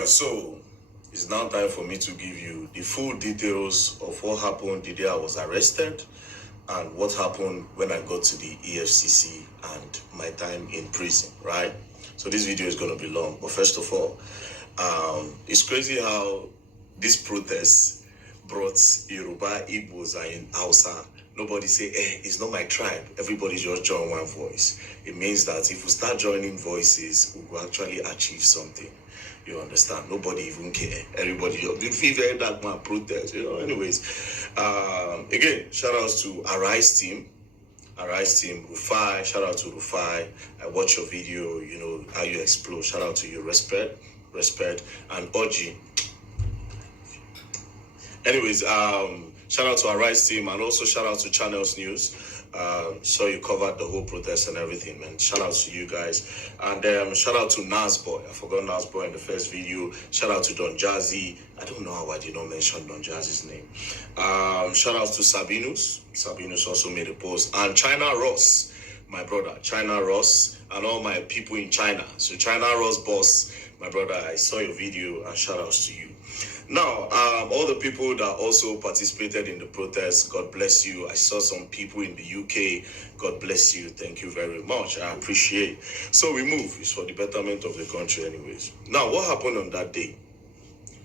Alright, so it's now time for me to give you the full details of what happened the day I was arrested and what happened when I got to the EFCC and my time in prison, right? So this video is going to be long, but first of all, it's crazy how this protest brought Yoruba, Igbos, and Hausa. Nobody say, it's not my tribe. Everybody just join one voice. It means that if we start joining voices, we will actually achieve something. You understand? Nobody even care. Everybody, the very dark man protest, Anyways, again, shout outs to Arise team, Rufai. Shout out to Rufai. I watch your video, how you explode. Shout out to you, respect, and Oji. Anyways, shout out to Arise team and also shout out to Channels News. So you covered the whole protest and everything, man. Shout out to you guys. And shout out to Nasboy. I forgot Nasboy in the first video. Shout out to Don Jazzy. I don't know how I did not mention Don Jazzy's name. Shout out to Sabinus. Sabinus also made a post. And China Ross, my brother. China Ross and all my people in China. So China Ross boss, my brother, I saw your video and shout outs to you. Now, all the people that also participated in the protest, God bless you. I saw some people in the UK. God bless you. Thank you very much. I appreciate. So we move. It's for the betterment of the country anyways. Now, what happened on that day?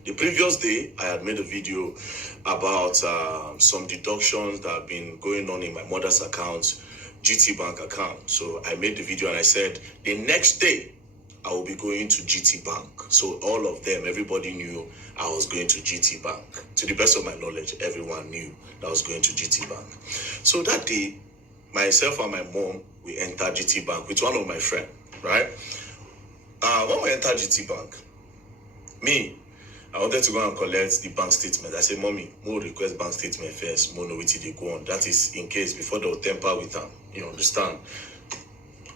The previous day, I had made a video about some deductions that have been going on in my mother's account, GT Bank account. So I made the video and I said, the next day, I will be going to GT Bank. So all of them, everybody knew I was going to GT Bank. To the best of my knowledge, everyone knew that I was going to GT Bank. So that day, myself and my mom, we entered GT Bank with one of my friends, right? When we entered GT Bank, I wanted to go and collect the bank statement. I said, Mommy, more request bank statement first, more know what they go on. That is in case before they'll temper with them. You understand?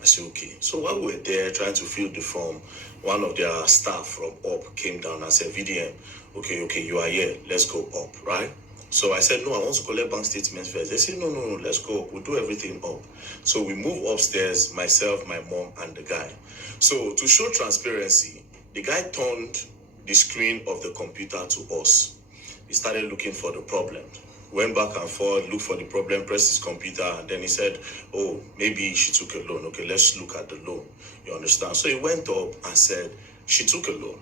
I said, okay. So while we were there trying to fill the form, one of their staff from up came down and said, VDM, okay, you are here. Let's go up, right? So I said, no, I want to collect bank statements first. They said, no, let's go up. We'll do everything up. So we move upstairs, myself, my mom, and the guy. So to show transparency, the guy turned the screen of the computer to us. He started looking for the problem. Went back and forth, looked for the problem, pressed his computer, and then he said, oh, maybe she took a loan. Okay, let's look at the loan. You understand? So he went up and said, she took a loan.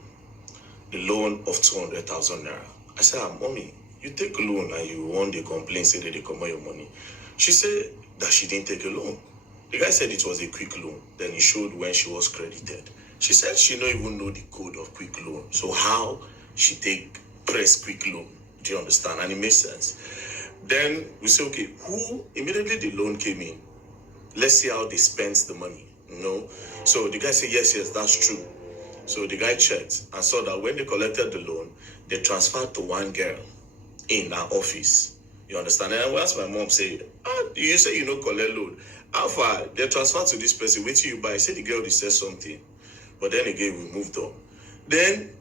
The loan of 200,000 naira. I said, Mommy, you take a loan and you want the complaint, say that they come out your money. She said that she didn't take a loan. The guy said it was a quick loan. Then he showed when she was credited. She said she don't even know the code of quick loan. So how she press quick loan? Do you understand? And it makes sense. Then we say, okay, immediately the loan came in. Let's see how they spent the money, So the guy said, yes, that's true. So the guy checked and saw that when they collected the loan, they transferred to one girl in our office. You understand? And I asked my mom, say, you say you don't collect loan. How far? They transferred to this person. Wait till you buy. I said the girl, they said something. But then again, we moved on. Then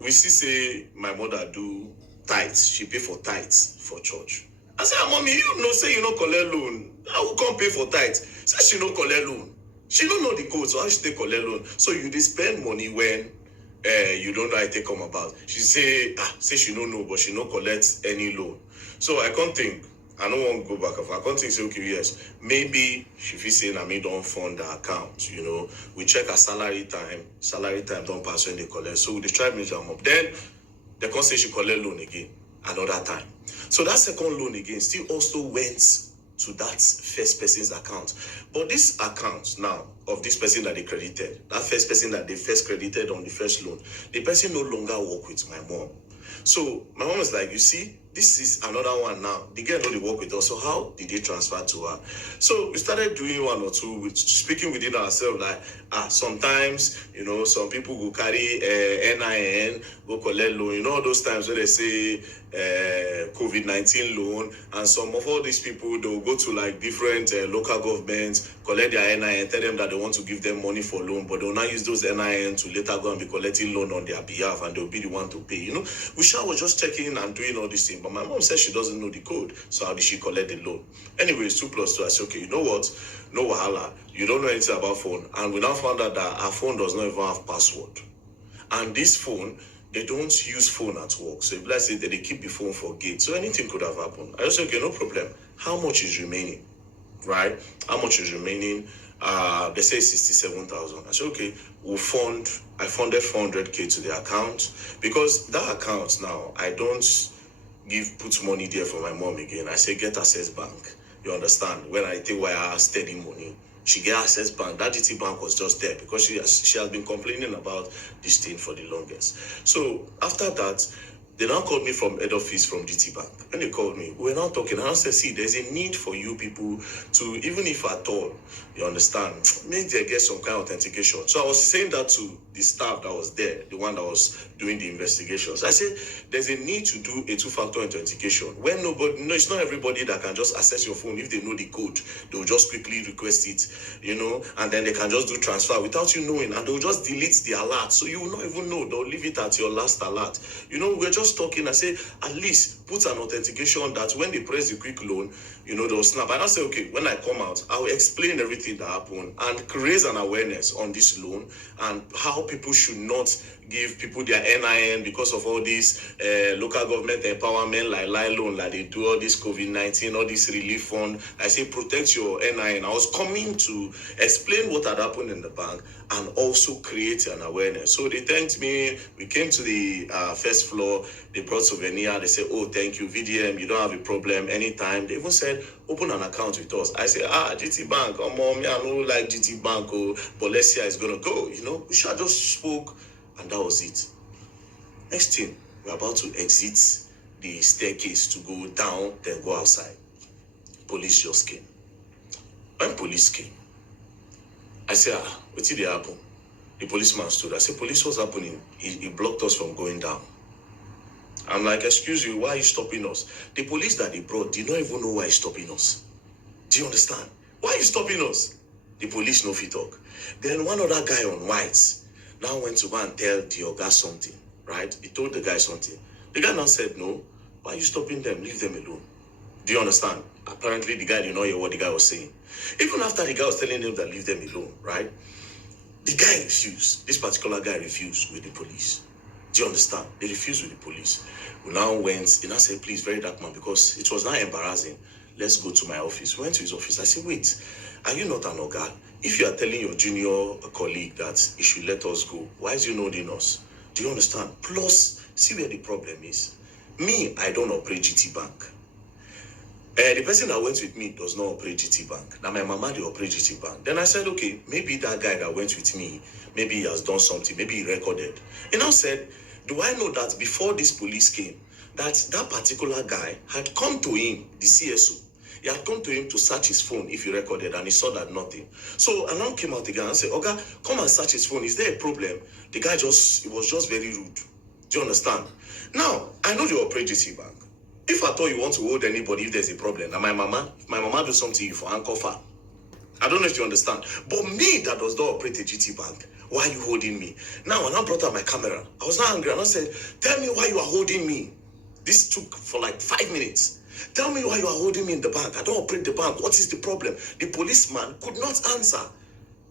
we say my mother do tithes. She pay for tithes for church. I said, Mommy, say you don't collect loan. How will come pay for tithes? Say she don't collect loan. She don't know the code, so how she take collect loan? So you spend money when you don't know how it come about. She say she don't know, but she don't collect any loan. So I can't think. I don't want to go back. I can't think, say, okay, yes, maybe she feels saying I don't fund the account, We check her salary time don't pass when they collect. So they try to measure them up. Then they can't say she collect loan again, another time. So that second loan again still also went to that first person's account. But this account now of this person that they credited, that first person that they first credited on the first loan, the person no longer work with my mom. So my mom is like, you see, this is another one now. The girl know they work with us. So how did they transfer to her? So we started doing one or two, speaking within ourselves, like, sometimes, some people go carry NIN, go collect loan. All those times where they say COVID-19 loan, and some of all these people, they'll go to like different local governments, collect their NIN, tell them that they want to give them money for loan, but they'll not use those NIN to later go and be collecting loan on their behalf, and they'll be the one to pay. We was just checking and doing all these things, but my mom said she doesn't know the code, so how did she collect the loan? Anyways, 2 plus 2, I said, okay, you know what? No wahala. You don't know anything about phone. And we now found out that our phone does not even have password. And this phone, they don't use phone at work. So if let's say that they keep the phone for gate, so anything could have happened. I just said, okay, no problem. How much is remaining? Right? How much is remaining? They say 67,000. I said, okay, I funded 400k to the account, because that account now, I don't put money there for my mom again. I say, get Access Bank. You understand? When I take why I steady money, she get Access Bank. That GT Bank was just there because she has been complaining about this thing for the longest. So after that, they now called me from head office from GT Bank. When they called me, we were now talking. And I said, see, there's a need for you people to, even if at all, you understand, maybe they get some kind of authentication. So I was saying that to the staff that was there, the one that was doing the investigations. I said, there's a need to do a two-factor authentication. When it's not everybody that can just access your phone. If they know the code, they'll just quickly request it, and then they can just do transfer without you knowing, and they'll just delete the alert. So you will not even know. They'll leave it at your last alert. We're just talking. I say, at least put an authentication that when they press the quick loan, they'll snap. And I say, okay, when I come out, I will explain everything that happened and raise an awareness on this loan and how people should not give people their NIN because of all these local government empowerment, like loan, like they do all this COVID-19, all this relief fund. I say, protect your NIN. I was coming to explain what had happened in the bank and also create an awareness. So they thanked me. We came to the first floor. They brought souvenir. They said, oh, thank you, VDM. You don't have a problem anytime. They even said, open an account with us. I said, GT Bank. Oh, mom, I don't like GT Bank, but let's see how it's going to go. We should have just spoke, and that was it. Next thing, we're about to exit the staircase to go down, then go outside. Police just came. When police came, I said, what did happen? The policeman stood. I said, police, what's happening? He blocked us from going down. I'm like, excuse you, why are you stopping us? The police that they brought did not even know why he's stopping us. Do you understand? Why are you stopping us? The police no fit talk. Then one other guy on whites now went to go and tell the Oga something, right? He told the guy something. The guy now said, no, why are you stopping them? Leave them alone. Do you understand? Apparently, the guy did not hear what the guy was saying. Even after the guy was telling him that leave them alone, right? The guy refused. This particular guy refused with the police. Do you understand? They refused with the police. We now went, he now said, please, very dark man, because it was now embarrassing. Let's go to my office. We went to his office. I said, wait, are you not an Oga? If you are telling your junior colleague that he should let us go, why is you not holding us? Do you understand? Plus, see where the problem is. Me, I don't operate GT Bank. The person that went with me does not operate GT Bank. Now, my mama, they operate GT Bank. Then I said, okay, maybe that guy that went with me, maybe he has done something, maybe he recorded. He now said, do I know that before this police came, that particular guy had come to him, the CSO, he had come to him to search his phone if he recorded, and he saw that nothing. So I now came out again and said, Oga, come and search his phone. Is there a problem? The guy he was just very rude. Do you understand? Now, I know you operate GT Bank. If I thought you want to hold anybody if there's a problem, now if my mama do something you for handcuff her. I don't know if you understand. But me that does not operate a GT Bank, why are you holding me? Now, when I brought out my camera, I was not angry. And I said, tell me why you are holding me. This took for like 5 minutes. Tell me why you are holding me in the bank. I don't operate the bank. What is the problem? The policeman could not answer.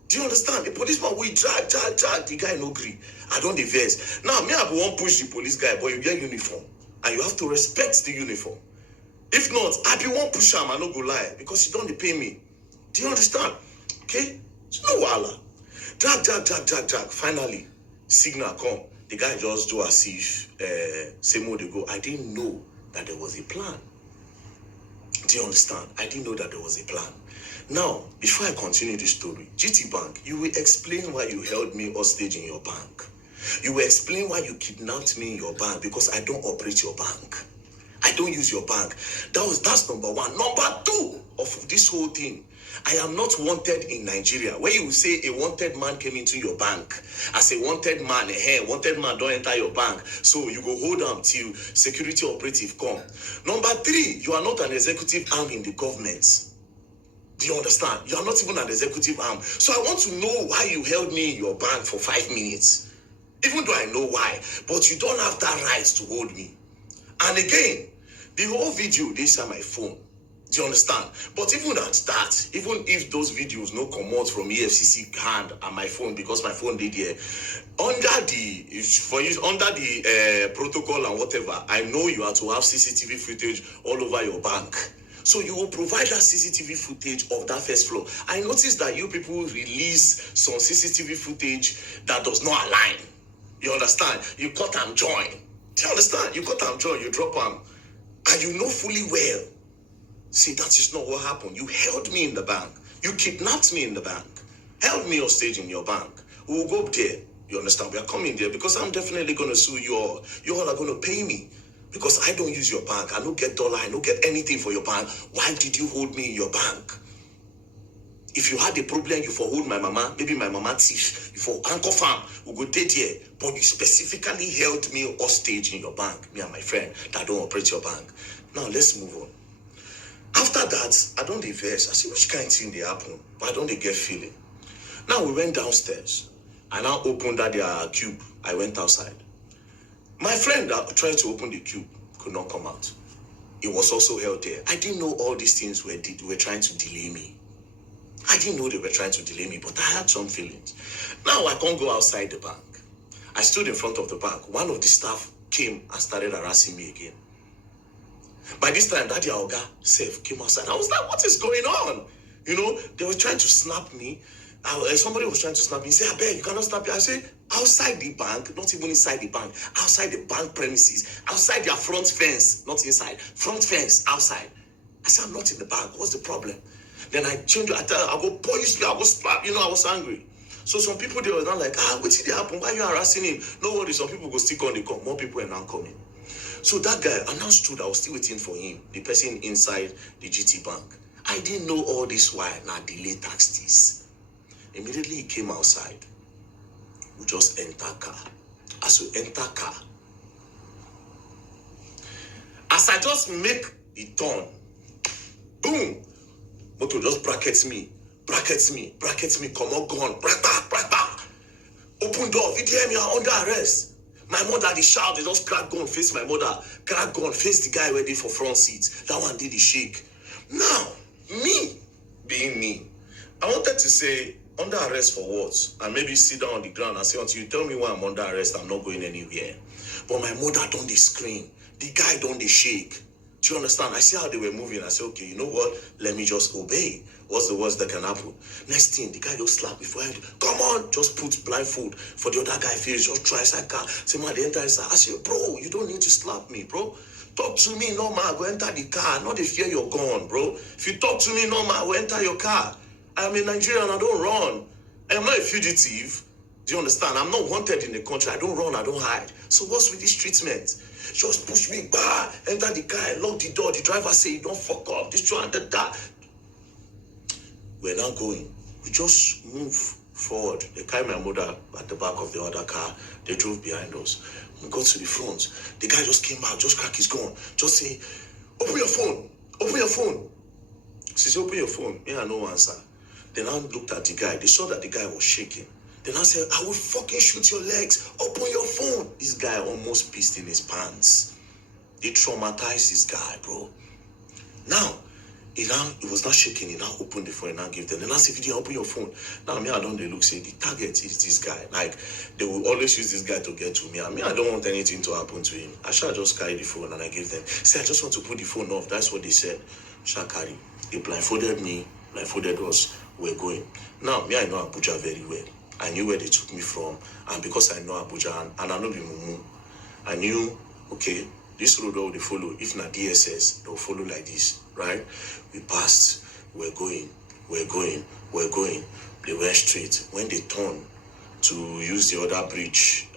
Do you understand? The policeman, we drag. The guy no agree. I don't diverse. Now, me, I won't push the police guy, but you get uniform. And you have to respect the uniform. If not, I be one push him, I no go lie, because you don't pay me. Do you understand? Okay? It's no wala. Drag. Finally, signal come. The guy just do as if same way they go. I didn't know that there was a plan. Do you understand? I didn't know that there was a plan. Now, before I continue this story, GT Bank, you will explain why you held me hostage in your bank. You will explain why you kidnapped me in your bank, because I don't operate your bank. I don't use your bank. That's number one. Number two of this whole thing, I am not wanted in Nigeria. Where you say a wanted man came into your bank. As a wanted man, wanted man don't enter your bank. So you go hold on till security operative come. Number three, you are not an executive arm in the government. Do you understand? You are not even an executive arm. So I want to know why you held me in your bank for 5 minutes. Even though I know why, but you don't have that right to hold me. And again, the whole video, this is my phone. Do you understand? But even at that, even if those videos no come out from EFCC hand and my phone, because my phone did here, under the protocol and whatever, I know you have to have CCTV footage all over your bank. So you will provide that CCTV footage of that first floor. I noticed that you people release some CCTV footage that does not align. You understand? You cut and join. Do you understand? You cut and join, you drop them. And you know fully well. See, that is not what happened. You held me in the bank. You kidnapped me in the bank. Held me hostage in your bank. We will go up there. You understand? We are coming there because I'm definitely going to sue you all. You all are going to pay me because I don't use your bank. I don't get dollar. I don't get anything for your bank. Why did you hold me in your bank? If you had a problem, you for hold my mama, maybe my mama thief, you for anchor farm, we go date here. But you specifically held me hostage in your bank, me and my friend that don't operate your bank. Now let's move on. After that, I don't diverse. I see which kind of thing they happen, but I don't get feeling. Now we went downstairs. I now opened that their cube. I went outside. My friend that tried to open the cube could not come out. It was also held there. I didn't know all these things were trying to delay me. I didn't know they were trying to delay me, but I had some feelings. Now I can't go outside the bank. I stood in front of the bank. One of the staff came and started harassing me again. By this time, that Oga self came outside. I was like, what is going on? You know, they were trying to snap me. Somebody was trying to snap me. He said, I beg, you cannot snap me. I said, outside the bank, not even inside the bank, outside the bank premises, outside their front fence, not inside, front fence, outside. I said, I'm not in the bank. What's the problem? Then I changed, I go, boy, I go slap. You know, I was angry. So some people, they were not like, what did happen? Why are you harassing him? No worries, some people go stick on the come. More people are now coming. So that guy announced I was still waiting for him, the person inside the GT bank. I didn't know all this while. Now delay tax this. Immediately he came outside. We just enter car. As we enter car, as I just make the turn, boom, motor just brackets me, come on, gun, back. Open door, VDM, you are under arrest. My mother, they shout, they just crack gun, face my mother, crack gun, face the guy ready for front seat. That one did the shake. Now, me, being me, I wanted to say, under arrest for what? And maybe sit down on the ground and say, until you tell me why I'm under arrest, I'm not going anywhere. But my mother don't they scream. The guy don't they shake. Do you understand? I see how they were moving. I said, okay, you know what? Let me just obey. What's the worst that can happen? Next thing, the guy just slap me for head. Come on, just put blindfold for the other guy face. Just try inside car. Say, man, the entire side. I said, bro, you don't need to slap me, bro. Talk to me normal. Go enter the car. Not if you're gone, bro. If you talk to me normal, go enter your car. I'm a Nigerian. I don't run. I'm not a fugitive. Do you understand? I'm not wanted in the country. I don't run. I don't hide. So what's with this treatment? Just push me back, enter the car, lock the door. The driver say, you don't fuck up. This one, that. We're not going. We just move forward. They carry my mother at the back of the other car. They drove behind us. We got to the front. The guy just came back, just crack his gun. Just say, open your phone. Open your phone. She said, open your phone. Me, I no answer. Then I looked at the guy. They saw that the guy was shaking. Then I said, I will fucking shoot your legs. Open your phone. This guy almost pissed in his pants. They traumatized this guy, bro. Now, he was not shaking. He now opened the phone and now gave them. Then I said, if you didn't open your phone. Now, me, I don't look, say, the target is this guy. Like, they will always use this guy to get to me. I mean, I don't want anything to happen to him. I shall just carry the phone and I gave them. Say, I just want to put the phone off. That's what they said. Shall carry. They blindfolded me, blindfolded us. We're going. Now, me, I know Abuja very well. I knew where they took me from, and because I know Abuja and I know the Mumu, I knew, okay, this road they follow. If not DSS, they'll follow like this, right? We passed, we're going. They went straight. When they turned to use the other bridge,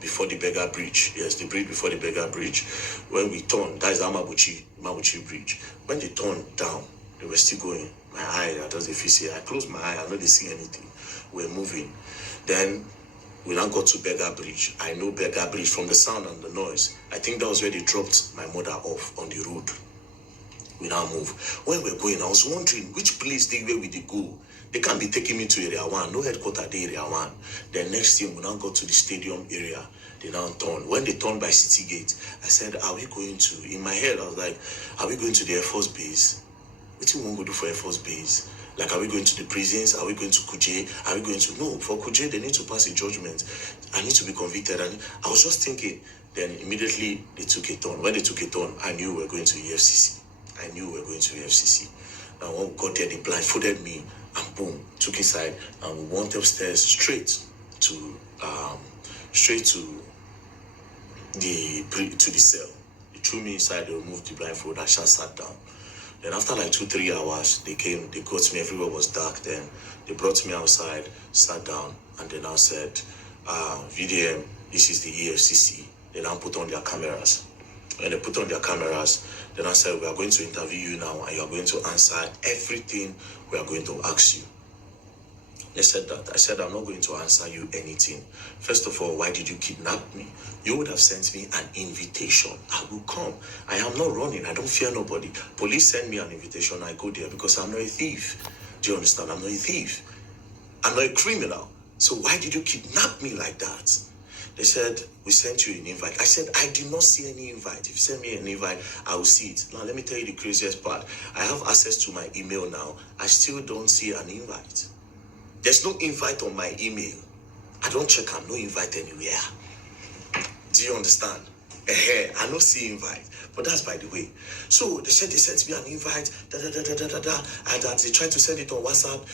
before the Beggar Bridge, yes, the bridge before the Beggar Bridge, when we turned, that is the Mabuchi Bridge. When they turned down, they were still going. My eye, I just see. I closed my eye, I know they see anything. We're moving. Then we now got to Beggar Bridge. I know Beggar Bridge from the sound and the noise. I think that was where they dropped my mother off on the road. We now move. When we're going, I was wondering which place where we did go. They can't be taking me to Area 1. No headquarters to Area 1. Then next thing, we now got to the stadium area. They now turned. When they turned by City Gate, I said, are we going to, in my head, I was like, are we going to the Air Force Base? What you want to do for Air Force Base? Like, are we going to the prisons? Are we going to Kuje? Are we going to... No, for Kuje, they need to pass a judgment. I need to be convicted. And I was just thinking, then immediately they took a turn. When they took a turn, I knew we were going to EFCC. I knew we were going to EFCC. Now, when we got there, they blindfolded me and boom, took inside, and we went upstairs straight to the cell. They threw me inside, they removed the blindfold, I just sat down. Then after like 2-3 hours, they came, they got me, everywhere was dark. Then they brought me outside, sat down, and they now said, VDM, this is the EFCC. They now put on their cameras. When they put on their cameras, then I said, we are going to interview you now, and you are going to answer everything we are going to ask you. They said that. I said, I'm not going to answer you anything. First of all, why did you kidnap me? You would have sent me an invitation. I will come. I am not running. I don't fear nobody. Police send me an invitation. I go there because I'm not a thief. Do you understand? I'm not a thief. I'm not a criminal. So why did you kidnap me like that? They said, we sent you an invite. I said, I did not see any invite. If you send me an invite, I will see it. Now, let me tell you the craziest part. I have access to my email now. I still don't see an invite. There's no invite on my email. I don't check. I'm no invite anywhere. Do you understand? I don't see invite. But that's by the way. So they said they sent me an invite. And they tried to send it on WhatsApp.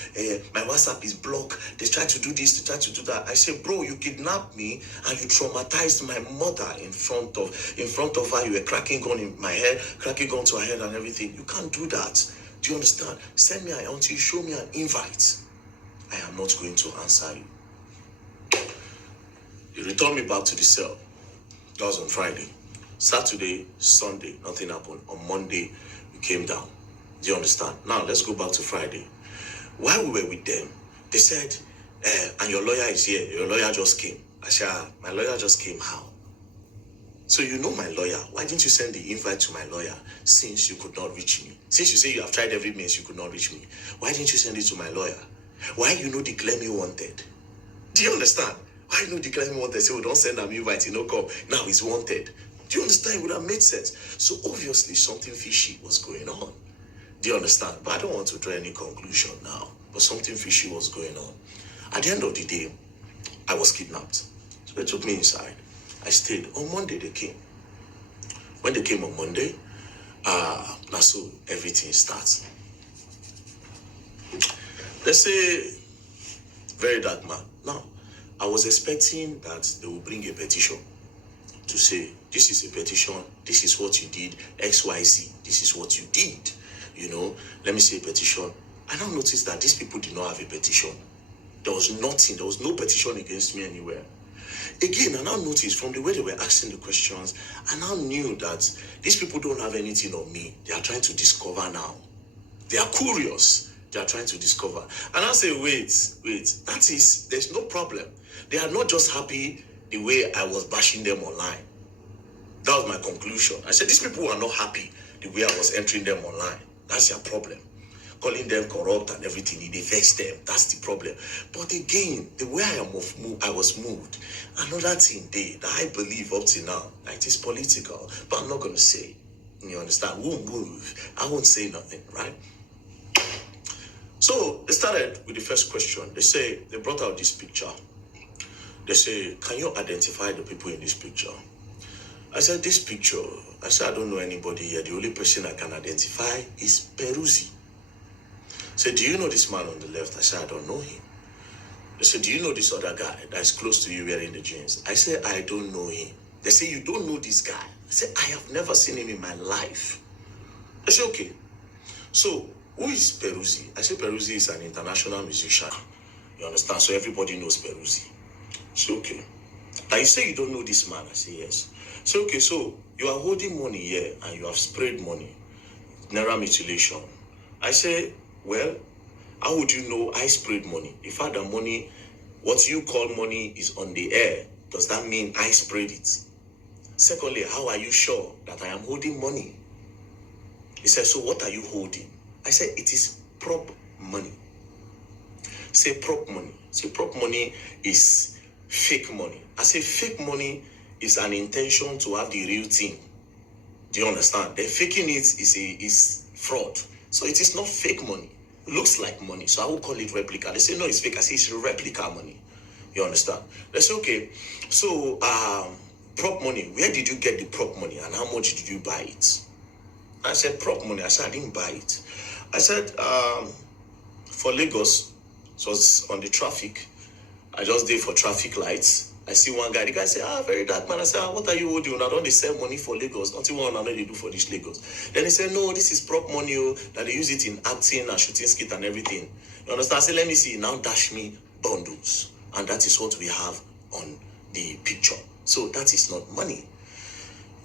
My WhatsApp is blocked. They tried to do this. They tried to do that. I said, bro, you kidnapped me and you traumatized my mother in front of her. You were cracking gun in my head, cracking gun to her head and everything. You can't do that. Do you understand? Send me until you show me an invite. I am not going to answer you. They returned me back to the cell. That was on Friday. Saturday, Sunday, nothing happened. On Monday, we came down. Do you understand? Now, let's go back to Friday. While we were with them, they said, and your lawyer is here. Your lawyer just came. I said, my lawyer just came. How? So you know my lawyer. Why didn't you send the invite to my lawyer since you could not reach me? Since you say you have tried every means, you could not reach me. Why didn't you send it to my lawyer? Why declare me wanted? Do you understand? Why declare me wanted? Say, we don't send an invite, come. Now he's wanted. Do you understand? It would have made sense. So obviously something fishy was going on. Do you understand? But I don't want to draw any conclusion now. But something fishy was going on. At the end of the day, I was kidnapped. So they took me inside. I stayed. On Monday they came. When they came on Monday, now so everything starts. Let's say, very dark man. Now, I was expecting that they will bring a petition to say, this is a petition, this is what you did, XYZ, this is what you did. Let me say a petition. I now noticed that these people did not have a petition. There was nothing, there was no petition against me anywhere. Again, I now noticed from the way they were asking the questions, I now knew that these people don't have anything on me. They are trying to discover now. They are curious. They are trying to discover. And I say, wait, there's no problem. They are not just happy the way I was bashing them online. That was my conclusion. I said, these people are not happy the way I was entering them online. That's their problem. Calling them corrupt and everything, they vex them. That's the problem. But again, the way I was moved, another thing that I believe up to now, it is political, but I'm not going to say. You understand? Won't move. I won't say nothing, right? So they started with the first question. They brought out this picture. They say, can you identify the people in this picture? I said, this picture, I don't know anybody here. The only person I can identify is Peruzzi. Said, do you know this man on the left? I said, I don't know him. They said, do you know this other guy that's close to you wearing the jeans? I said, I don't know him. They say, you don't know this guy? I said, I have never seen him in my life. I said, okay. So, who is Peruzzi? I said, Peruzzi is an international musician. You understand? So everybody knows Peruzzi. So, okay. Now you say you don't know this man. I say, yes. So, okay, so you are holding money here and you have sprayed money. Naira mutilation. I say, well, how would you know I sprayed money? The fact that money, what you call money, is on the air, does that mean I sprayed it? Secondly, how are you sure that I am holding money? He said, so what are you holding? I said, it is prop money. Say prop money. Say prop money is fake money. I say fake money is an intention to have the real thing. Do you understand? The faking it is fraud. So it is not fake money. It looks like money. So I will call it replica. They say, no, it's fake. I say, it's replica money. You understand? They say, okay. So, prop money. Where did you get the prop money and how much did you buy it? I said, prop money. I said, I didn't buy it. I said, for Lagos, it was on the traffic. I just did for traffic lights. I see one guy. The guy said, very dark man. I said, what are you holding? I don't sell money for Lagos. Nothing one I know they do for this Lagos. Then he said, no, this is prop money. That they use it in acting and shooting skit and everything. You understand? I said, let me see. Now dash me bundles. And that is what we have on the picture. So that is not money.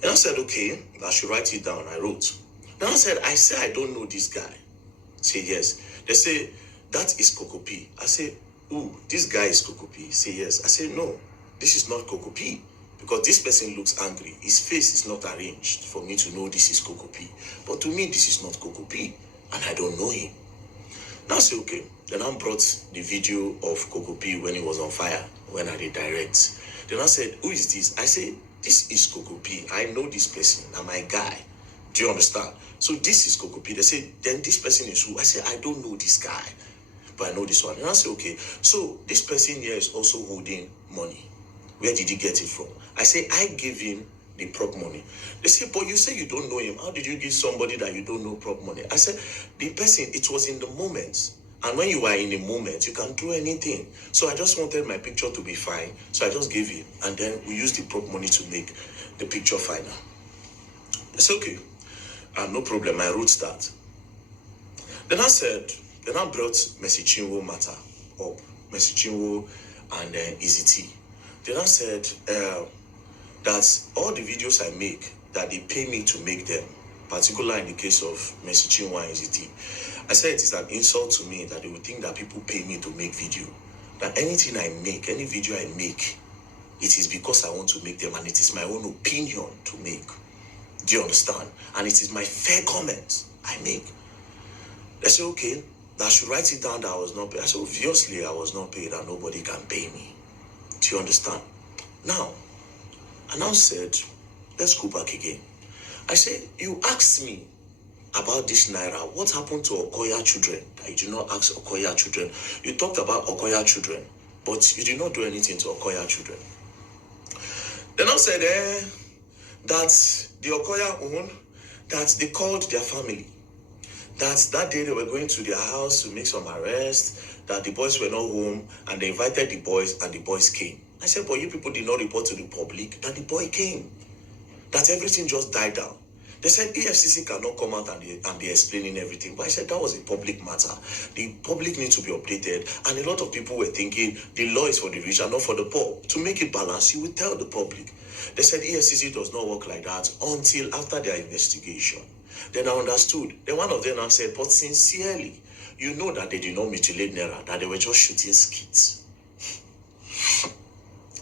And I said, okay, I should write it down. I wrote. Then I said, I don't know this guy. Say yes. They say, that is Coco P. I say, ooh, this guy is Coco P. Say yes. I say, no, this is not Coco P. Because this person looks angry. His face is not arranged for me to know this is Coco P. But to me, this is not Coco P. And I don't know him. Now I say, okay. Then I brought the video of Coco P when he was on fire, when I did direct. Then I said, who is this? I said, this is Coco P. I know this person. I'm my guy. Do you understand? So this is Coco P. They say, then this person is who? I say, I don't know this guy, but I know this one. And I say, okay, so this person here is also holding money. Where did he get it from? I say, I gave him the prop money. They say, but you say you don't know him. How did you give somebody that you don't know prop money? I said, the person, it was in the moment. And when you are in a moment, you can do anything. So I just wanted my picture to be fine. So I just gave him. And then we used the prop money to make the picture final. I said, okay, no problem. I wrote that. Then I brought Mercy Chinwo matter up. Mercy Chinwo and Easy T. Then I said that all the videos I make, that they pay me to make them, particularly in the case of Mercy Chinwo and Easy T. I said it is an insult to me that they would think that people pay me to make video. That anything I make, any video I make, it is because I want to make them and it is my own opinion to make. Do you understand? And it is my fair comment I make. They say, okay, that I should write it down that I was not paid. I said, obviously I was not paid and nobody can pay me. Do you understand? Now, I now said, let's go back again. I said, you asked me about this Naira. What happened to Okoya children? You did not ask Okoya children. You talked about Okoya children, but you did not do anything to Okoya children. Then I said that the Okoya own, that they called their family. That day they were going to their house to make some arrests, that the boys were not home, and they invited the boys, and the boys came. I said, but you people did not report to the public that the boy came. That everything just died down. They said EFCC cannot come out and be explaining everything. But I said that was a public matter. The public needs to be updated. And a lot of people were thinking the law is for the rich and not for the poor. To make it balanced, you will tell the public. They said EFCC does not work like that until after their investigation. Then I understood. Then one of them now said, but sincerely, you know that they did not mutilate Naira, that they were just shooting skits.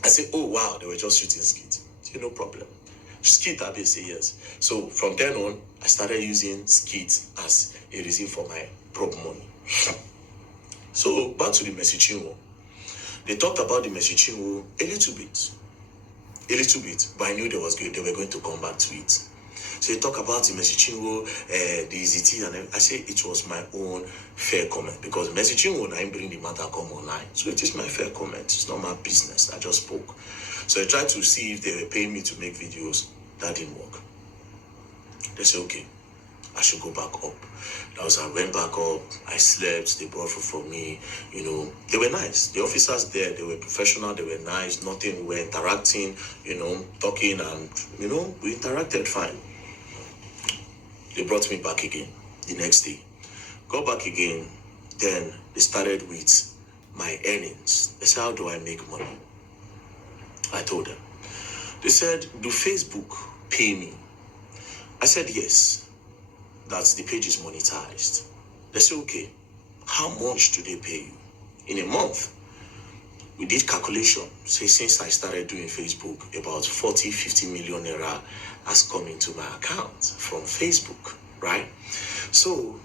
I said, oh wow, they were just shooting skits. So no problem. Skit, I say yes. So from then on, I started using skits as a reason for my prop money. So back to the Mercy Chinwo. They talked about the Mercy Chinwo a little bit, but I knew they were going to come back to it. So they talk about the Mercy Chinwo, the Easy T, and I say it was my own fair comment because Mercy Chinwo and I bring the matter come online. So it is my fair comment. It's not my business. I just spoke. So I tried to see if they were paying me to make videos. That didn't work. They said, okay, I should go back up. That was, I went back up, I slept, they brought food for me, they were nice. The officers there, they were professional, they were nice, nothing, we were interacting, talking and, we interacted fine. They brought me back again the next day. Got back again, then they started with my earnings. They said, how do I make money? I told them. They said, do Facebook pay me? I said, yes. That the page is monetized. They said, okay, how much do they pay you? In a month, we did calculation. Say, since I started doing Facebook, about 40-50 million naira has come into my account from Facebook, right? So,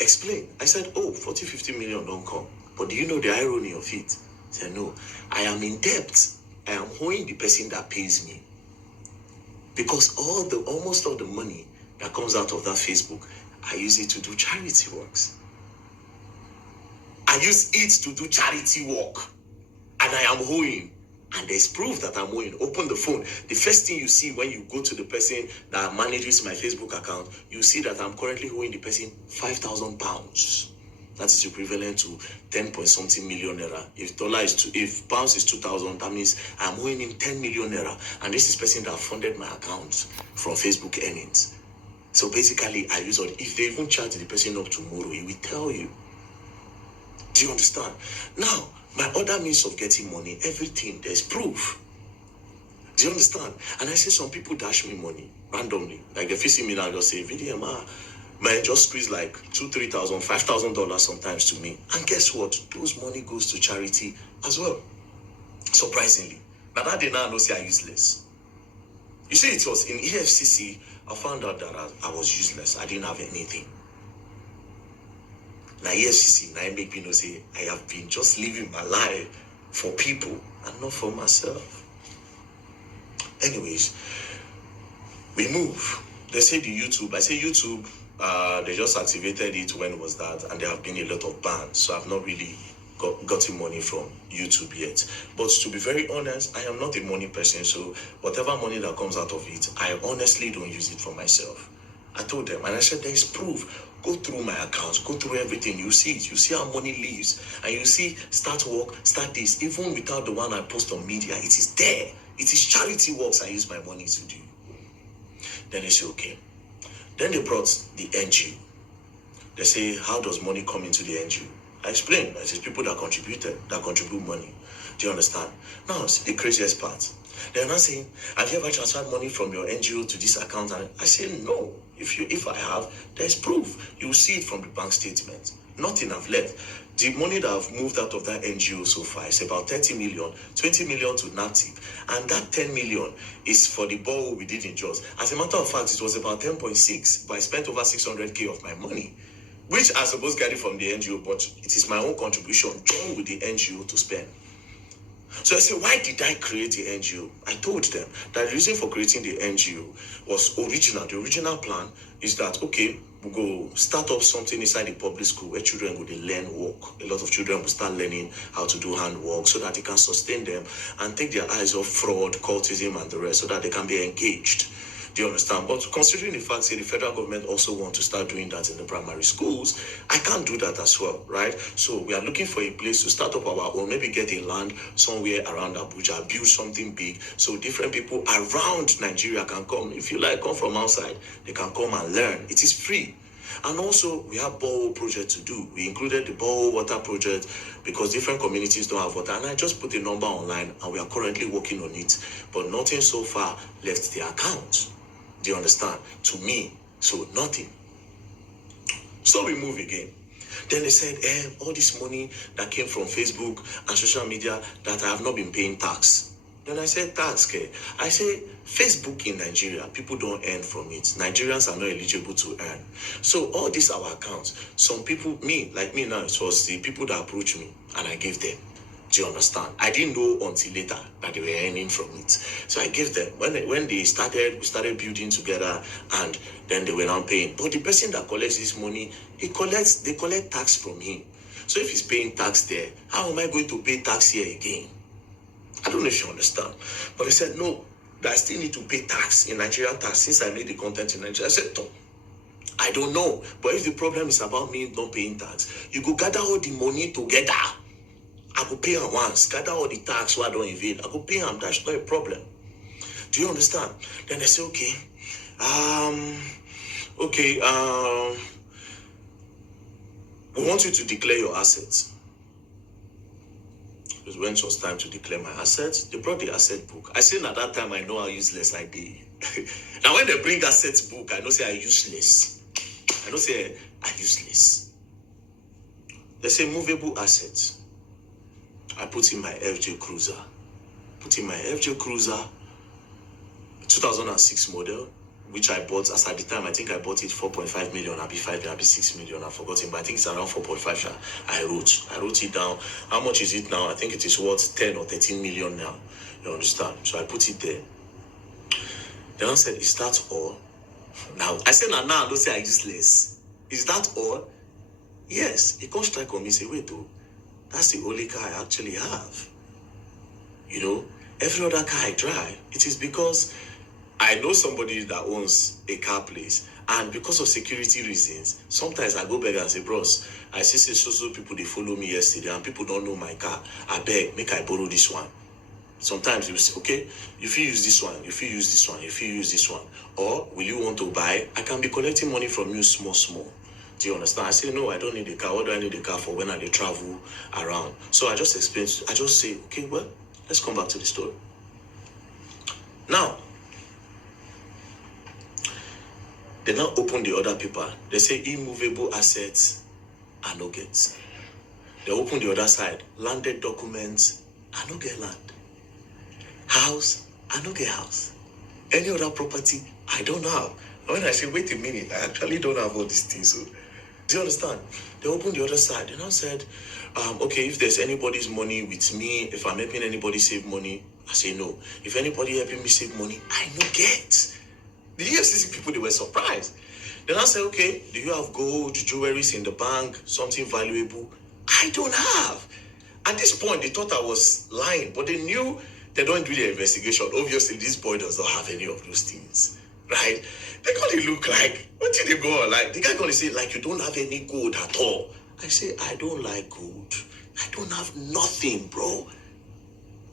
explain. I said, 40-50 million don't come. But do you know the irony of it? I said, no, I am in debt. I am owing the person that pays me. Because almost all the money that comes out of that Facebook, I use it to do charity works. I use it to do charity work. And I am owing. And there's proof that I'm owing. Open the phone. The first thing you see when you go to the person that manages my Facebook account, you see that I'm currently owing the person £5,000. That is equivalent to 10 point something million naira. If pounds is 2,000, that means I'm owing him 10 million naira. And this is the person that funded my account from Facebook earnings. So basically, I use all. If they even charge the person up tomorrow, he will tell you. Do you understand? Now, my other means of getting money, everything, there's proof. Do you understand? And I say some people dash me money randomly. Like they see me now, they'll say, VDM, man, just squeeze like $2,000, $3,000, $5,000 sometimes to me. And guess what? Those money goes to charity as well. Surprisingly. Now that day now, I know say I'm useless. You see, it was in EFCC, I found out that I was useless. I didn't have anything. Now EFCC, now I make me know say I have been just living my life for people and not for myself. Anyways, we move. They say the YouTube. I say YouTube, they just activated it. When was that? And there have been a lot of bans. So I've not really gotten money from YouTube yet. But to be very honest, I am not a money person. So whatever money that comes out of it, I honestly don't use it for myself. I told them, and I said, there is proof. Go through my accounts, go through everything. You see it. You see how money leaves. And you see, start work, start this. Even without the one I post on media, it is there. It is charity works I use my money to do. Then they say, okay. Then they brought the NGO. They say, how does money come into the NGO? I explained. I said, people that contribute money. Do you understand? Now, see the craziest part. They're not saying, have you ever transferred money from your NGO to this account? And I say, no. If I have, there's proof. You will see it from the bank statement. Nothing I've left. The money that I've moved out of that NGO so far is about 30 million, 20 million to NATIP. And that 10 million is for the borrow we did in Jos. As a matter of fact, it was about 10.6, but I spent over 600K of my money, which I suppose get it from the NGO, but it is my own contribution joined with the NGO to spend. So I said, why did I create the NGO? I told them that the reason for creating the NGO was original. The original plan is that, okay, we'll go start up something inside the public school where children go to learn work. A lot of children will start learning how to do handwork so that they can sustain them and take their eyes off fraud, cultism, and the rest so that they can be engaged. Do you understand? But considering the fact that the federal government also want to start doing that in the primary schools, I can't do that as well, right? So we are looking for a place to start up our own, maybe get a land somewhere around Abuja, build something big, so different people around Nigeria can come. If you like, come from outside, they can come and learn. It is free. And also, we have borehole project to do. We included the borehole water project because different communities don't have water. And I just put a number online and we are currently working on it. But nothing so far left the account. Do you understand? To me, so nothing. So we move again. Then they said, all this money that came from Facebook and social media that I have not been paying tax. Then I said, tax, okay. I say, Facebook in Nigeria, people don't earn from it. Nigerians are not eligible to earn. So all these our accounts, some people, like me now, it was the people that approached me and I gave them. Do you understand? I didn't know until later that they were earning from it. So I gave them. When they started, we started building together and then they were not paying. But the person that collects this money, they collect tax from him. So if he's paying tax there, how am I going to pay tax here again? I don't know if you understand. But they said, no, that I still need to pay tax in Nigerian tax since I made the content in Nigeria. I said, no, I don't know. But if the problem is about me not paying tax, you go gather all the money together. I go pay him once, gather all the tax so I don't evade. I go pay him, that's not a problem. Do you understand? Then they say, we want you to declare your assets. Because when it was time to declare my assets, they brought the asset book. I said at that time, I know how useless I did. Now when they bring assets book, I know say I'm useless. I know say I'm useless. They say movable assets. I put in my FJ Cruiser. 2006 model, which I bought as at the time. I think I bought it 4.5 million, I'll be 5 million, I'll be 6 million. I've forgotten, but I think it's around 4.5. I wrote it down. How much is it now? I think it is worth 10 or 13 million now. You understand? So I put it there. Then I said, is that all? Now I said, now don't say I useless. Is that all? Yes. He can't strike on me, say, wait, though, that's the only car I actually have. You know, every other car I drive, it is because I know somebody that owns a car place, and because of security reasons, sometimes I go back and say, bros, I see so people, they follow me yesterday, and people don't know my car. I beg, make I borrow this one. Sometimes you say, okay, if you use this one, if you use this one, if you use this one, or will you want to buy? I can be collecting money from you small. Do you understand? I say, no, I don't need a car. What do I need a car for when I travel around? So I just explain, I just say, okay, well, let's come back to the story. Now, they now open the other paper. They say immovable assets are no get. They open the other side. Landed documents are no get land. House, I no get house. Any other property, I don't have. When I say, wait a minute, I actually don't have all these things. So, do you understand? They opened the other side. They now said, okay, if there's anybody's money with me, if I'm helping anybody save money, I say no. If anybody helping me save money, I no get. The EFCC people, they were surprised. Then I said, okay, do you have gold, jewelries in the bank, something valuable? I don't have. At this point, they thought I was lying, but they knew they don't do the investigation. Obviously, this boy does not have any of those things, right? They're going to look like, what did they go on? Like, the guy going to say, like, you don't have any gold at all. I say, I don't like gold. I don't have nothing, bro.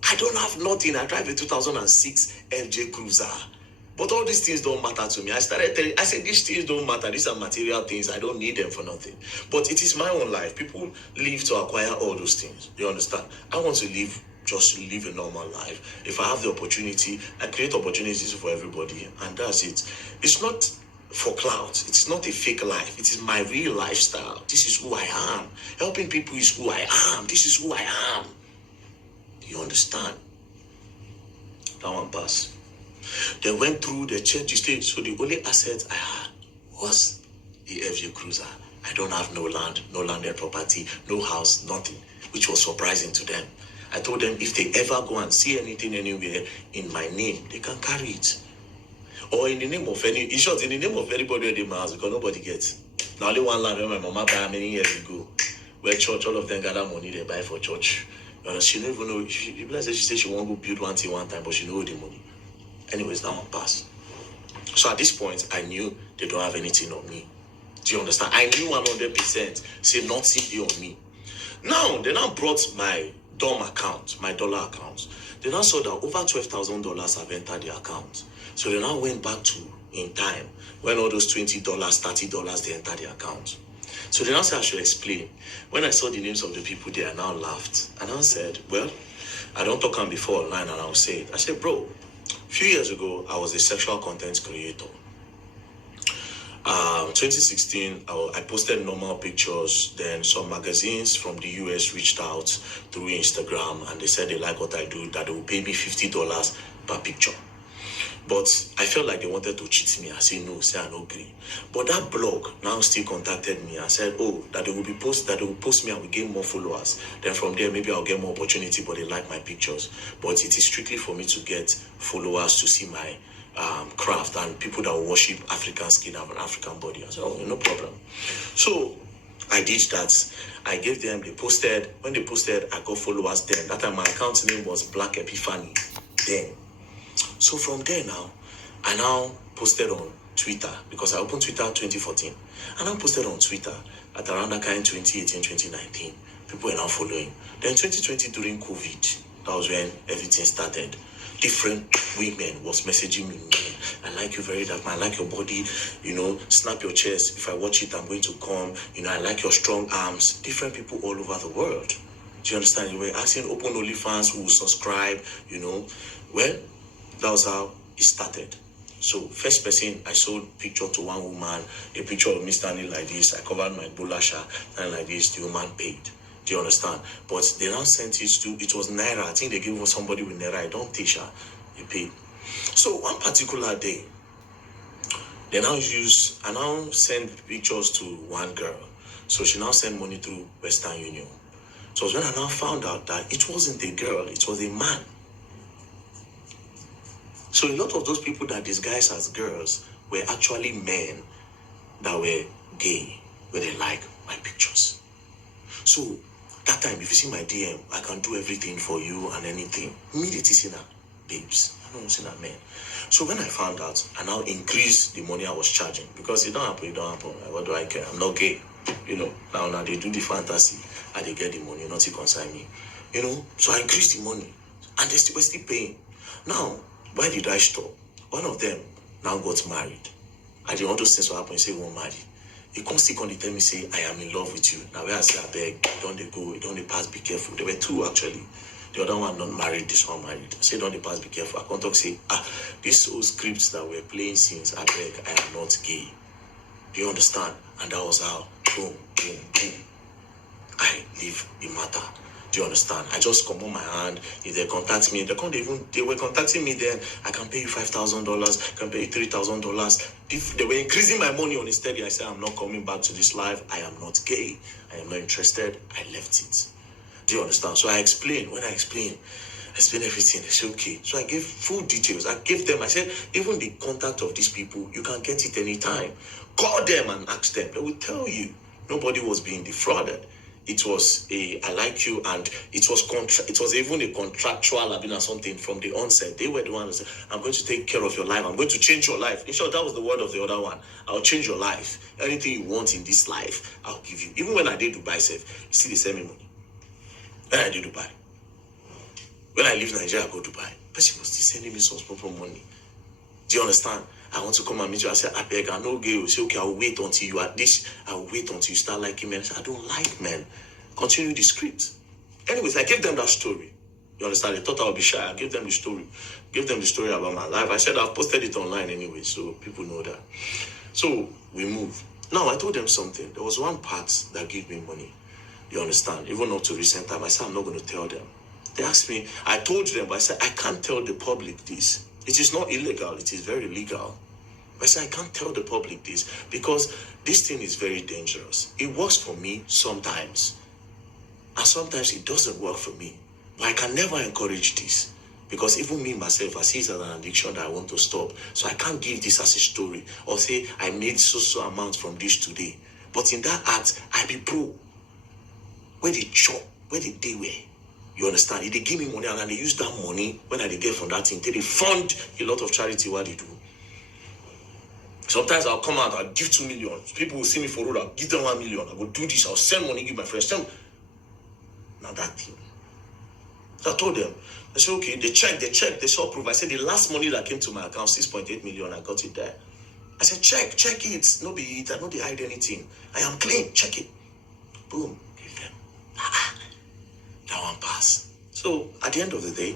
I don't have nothing. I drive a 2006 FJ Cruiser. But all these things don't matter to me. I said, these things don't matter. These are material things. I don't need them for nothing. But it is my own life. People live to acquire all those things. You understand? I want to just live a normal life. If I have the opportunity, I create opportunities for everybody. And that's it. It's not for clout. It's not a fake life. It is my real lifestyle. This is who I am. Helping people is who I am. This is who I am. You understand? That one pass. They went through, they checked the stage. So the only asset I had was the FJ Cruiser. I don't have no land, no landed property, no house, nothing, which was surprising to them. I told them if they ever go and see anything anywhere in my name, they can carry it. Or in the name of in short, in the name of anybody in my house, because nobody gets. Now only one land where my mama buy many years ago, where church, all of them gather money they buy for church. She don't even know. She said she won't go build one thing one time, but she know the money. Anyways, that one passed. So at this point, I knew they don't have anything on me. Do you understand? I knew 100%. Say nothing on me. Now, they now brought my DOM account, my dollar account. They now saw that over $12,000 have entered the account. So they now went back to in time when all those $20, $30 they entered the account. So they now said I should explain. When I saw the names of the people there, I now laughed. And I said, well, I don't talk on before online, and I'll say it. I said, bro, a few years ago, I was a sexual content creator. 2016, I posted normal pictures. Then some magazines from the US reached out through Instagram, and they said they like what I do, that they will pay me $50 per picture. But I felt like they wanted to cheat me. I said no, say I no agree. But that blog now still contacted me and said, oh, that they will post me and will gain more followers. Then from there, maybe I'll get more opportunity, but they like my pictures. But it is strictly for me to get followers to see my craft and people that will worship African skin have an African body. I said, oh, no problem. So I did that. I gave them, they posted. When they posted, I got followers then. That time my account name was Black Epiphany then. So from there now, I now posted on Twitter because I opened Twitter 2014. I now posted on Twitter at around that kind 2018, 2019. People were now following. Then 2020 during COVID, that was when everything started. Different women was messaging me, I like you very dark, man. I like your body, snap your chest. If I watch it, I'm going to come. I like your strong arms. Different people all over the world. Do you understand? You were asking open OnlyFans who will subscribe, Well, that was how it started. So first person, I sold picture to one woman, a picture of me standing like this. I covered my bulasha and like this. The woman paid. Do you understand? But they now sent it was Naira. I think they gave somebody with Naira. I don't teach her. He paid. So one particular day, I now send pictures to one girl. So she now sent money through Western Union. So when I now found out that it wasn't a girl, it was a man. So a lot of those people that disguise as girls were actually men that were gay. where they like my pictures. So that time, if you see my DM, I can do everything for you and anything. Immediately see that, babes. I don't see that, man. So when I found out, I now increased the money I was charging, because it don't happen. What do I care? I'm not gay. Now they do the fantasy and they get the money, nothing concern me. So I increased the money and they were still paying. Now, why did I stop? One of them now got married. I didn't want to say what happened. He said he won't marry. He can't still come to tell me, say, I am in love with you. Now, where I say, I beg, don't they go, don't they pass, be careful. There were two, actually. The other one not married, this one married. I say, don't they pass, be careful. I can't talk, say, these old scripts that we're playing since, I beg, I am not gay. Do you understand? And that was how, boom, boom, boom, I leave the matter. Do you understand? I just come on my hand. If they contact me, they were contacting me then. I can pay you $5,000, can pay you $3,000. If they were increasing my money on it steady, I said, I'm not coming back to this life. I am not gay. I am not interested. I left it. Do you understand? So I explained. When I explained everything. They said, okay. So I gave full details. I said, even the contact of these people, you can get it anytime. Call them and ask them. They will tell you. Nobody was being defrauded. It was I like you, and it was even a contractual or something from the onset. They were the ones that said, I'm going to take care of your life. I'm going to change your life. In short, that was the word of the other one. I'll change your life. Anything you want in this life, I'll give you. Even when I did Dubai, you see, they send me money. When I did Dubai. When I leave Nigeria, I go to Dubai. But she was still sending me some proper money. Do you understand? I want to come and meet you. I said, I beg, I know gay. You say, okay, I'll wait until you are this. I'll wait until you start liking men. I said, I don't like men. Continue the script. Anyways, I gave them that story. You understand? They thought I would be shy. I gave them the story. Gave them the story about my life. I said, I've posted it online anyway, so people know that. So we move. Now, I told them something. There was one part that gave me money. You understand? Even up to recent time, I said, I'm not going to tell them. They asked me, I told them, but I said, I can't tell the public this. It is not illegal. It is very legal. I said, I can't tell the public this because this thing is very dangerous. It works for me sometimes. And sometimes it doesn't work for me. But I can never encourage this. Because even me, myself, I see it as an addiction that I want to stop. So I can't give this as a story. Or say, I made so amount from this today. But in that act, I be pro. Where they chop, where they wear. You understand? If they give me money and they use that money when I get from that thing, they fund a lot of charity what they do. Sometimes I'll come out, I'll give 2 million. People will see me for road, I'll give them 1 million. I will do this, I'll send money, give my friends. Now that thing. So I told them, I said, okay, they checked, they saw proof. I said, the last money that came to my account, 6.8 million, I got it there. I said, check it. No be it, I don't hide anything. I am clean, check it. Boom, give them. That one pass. So at the end of the day,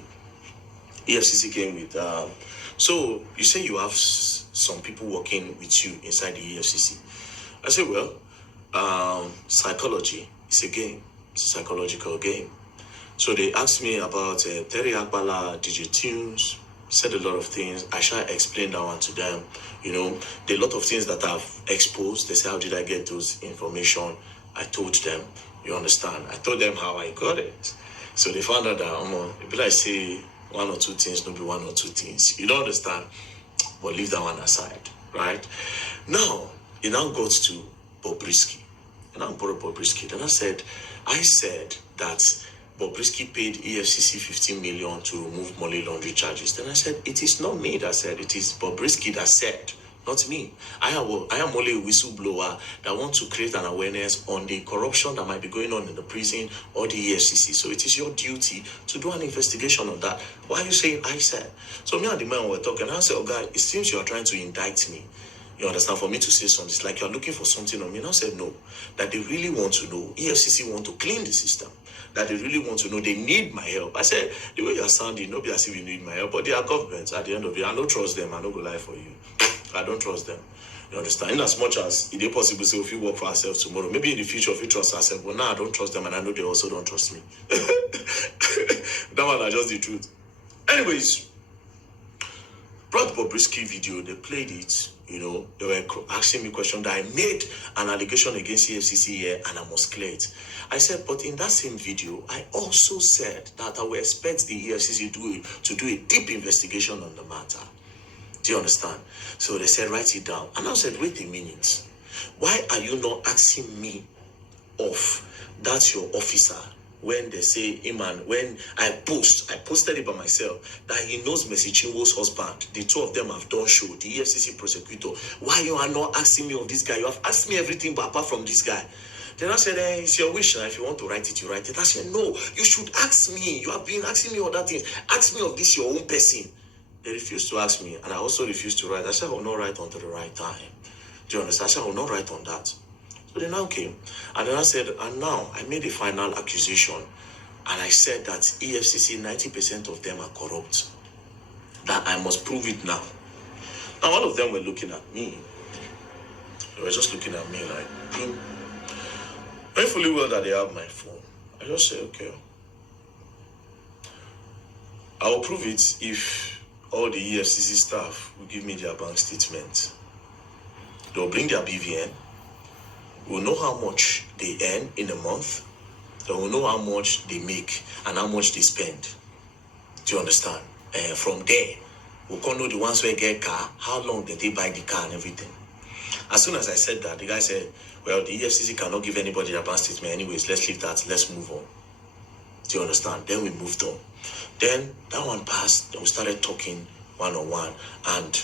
EFCC came with, so you say you have some people working with you inside the EFCC. I said, well, psychology is a game. It's a psychological game. So they asked me about Terry Akbala, DJ Tunes, said a lot of things. I shall explain that one to them. There are a lot of things that I've exposed. They say, how did I get those information? I told them, you understand? I told them how I got it. So they found out that, if I say one or two things, not be one or two things. You don't understand? But leave that one aside, right? Now, it now got to Bobrisky. And I'm Bobrisky. Then I said that Bobrisky paid EFCC 15 million to remove money laundering charges. Then I said, it is not me that said, it is Bobrisky that said, not me. I am only a whistleblower that wants to create an awareness on the corruption that might be going on in the prison or the EFCC. So it is your duty to do an investigation on that. Why are you saying I said? So me and the man were talking. I said, oh God, it seems you are trying to indict me. You understand? For me to say something, it's like you're looking for something on me. And I said, no. That they really want to know. EFCC want to clean the system. That they really want to know. They need my help. I said, the way you're sounding, nobody as if you need my help. But they are governments at the end of it. I don't trust them. I don't go lie for you. I don't trust them. You understand? In as much as it is possible, say, if we work for ourselves tomorrow, maybe in the future, if we trust ourselves, but now I don't trust them, and I know they also don't trust me. That one is just the truth. Anyways, brought Bobrisky video, they played it, they were asking me questions that I made an allegation against EFCC here, and I must clear it. I said, but in that same video, I also said that I will expect the EFCC to do a deep investigation on the matter. Do you understand? So they said, write it down. And I said, wait a minute. Why are you not asking me of that your officer when they say, hey man, when I posted it by myself, that he knows Mercy Chinwo's husband. The two of them have done show, the EFCC prosecutor. Why you are not asking me of this guy? You have asked me everything but apart from this guy. Then I said, it's your wish now. If you want to write it, you write it. I said, no, you should ask me. You have been asking me other things. Ask me of this, your own person. They refused to ask me, and I also refused to write. I said, I will not write until the right time. Do you understand? I said, I will not write on that. So they now came, and then I said, and now I made a final accusation, and I said that EFCC, 90% of them are corrupt. That I must prove it now. Now, all of them were looking at me. They were just looking at me like, very fully well that they have my phone. I just said, okay. I will prove it if all the EFCC staff will give me their bank statement. They'll bring their BVN. We'll know how much they earn in a month. They will know how much they make and how much they spend. Do you understand? From there, we'll know the ones who get car, how long did they buy the car and everything. As soon as I said that, the guy said, well, the EFCC cannot give anybody their bank statement anyways. Let's leave that. Let's move on. Do you understand? Then we moved on. Then that one passed. Then we started talking one-on-one. And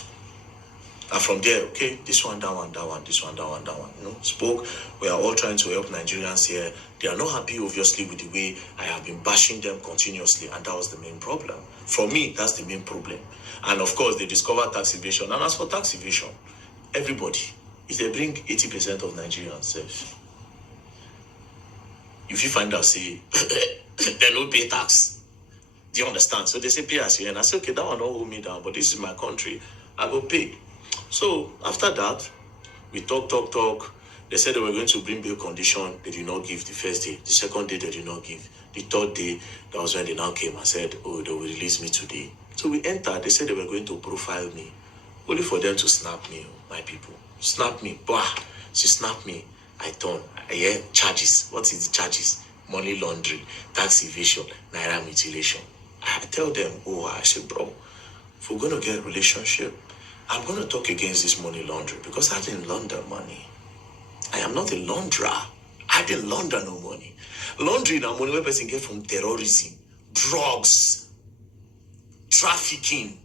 from there, okay, this one, that one, that one, this one, that one, that one. You know, spoke. We are all trying to help Nigerians here. They are not happy, obviously, with the way I have been bashing them continuously. And that was the main problem. For me, that's the main problem. And of course, they discovered tax evasion. And as for tax evasion, everybody, if they bring 80% of Nigerians, if you find out, say, they don't pay tax. Do you understand? So they say, pay us here. And I say, okay, that one don't hold me down, but this is my country. I go pay. So after that, we talk. They said they were going to bring bail condition. They did not give the first day. The second day, they did not give. The third day, that was when they now came and said, oh, they will release me today. So we entered. They said they were going to profile me. Only for them to snap me, my people. Snap me. Bah! She snapped me. I turn. I hear charges. What is the charges? Money laundering, tax evasion, naira mutilation. I tell them, I say, bro, if we're going to get a relationship, I'm going to talk against this money laundering because I didn't launder money. I am not a launderer. I didn't launder no money. Laundering and money where person get from terrorism, drugs, trafficking,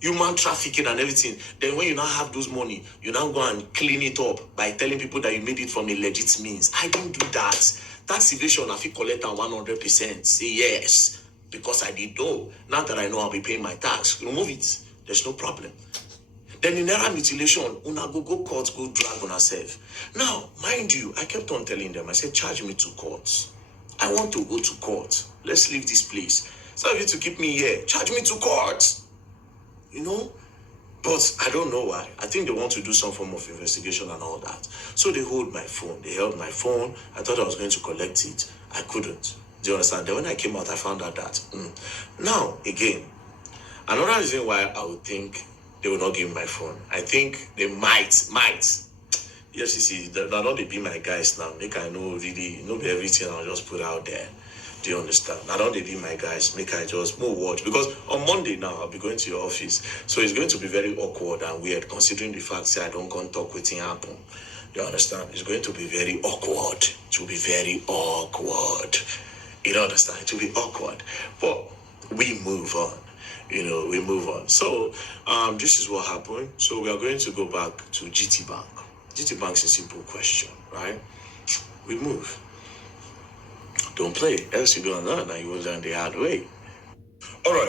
human trafficking and everything. Then when you now have those money, you now go and clean it up by telling people that you made it from a legit means. I didn't do that. Tax evasion, I feel collect 100%. Say yes, because I did know. Now that I know I'll be paying my tax, remove it. There's no problem. Then in naira mutilation, una go court, go drag on herself. Now, mind you, I kept on telling them, I said, charge me to court. I want to go to court. Let's leave this place. Some of you to keep me here, charge me to court. You know? But I don't know why. I think they want to do some form of investigation and all that. So they hold my phone. They held my phone. I thought I was going to collect it. I couldn't. Do you understand? Then when I came out, I found out that. Now, again, another reason why I would think they will not give me my phone. I think they might. Yes, you see, they're not they be my guys now. Make I know really, be everything I'll just put out there. Do you understand? Now don't they be my guys, make I just move watch. Because on Monday now, I'll be going to your office. So it's going to be very awkward and weird considering the fact that I don't come talk with him happen. You understand? It's going to be very awkward. It will be very awkward. You understand? It will be awkward. But we move on. We move on. So this is what happened. So we are going to go back to GT Bank. GT Bank's a simple question, right? We move. Don't play. Else you're going to learn and you will learn the hard way. All right.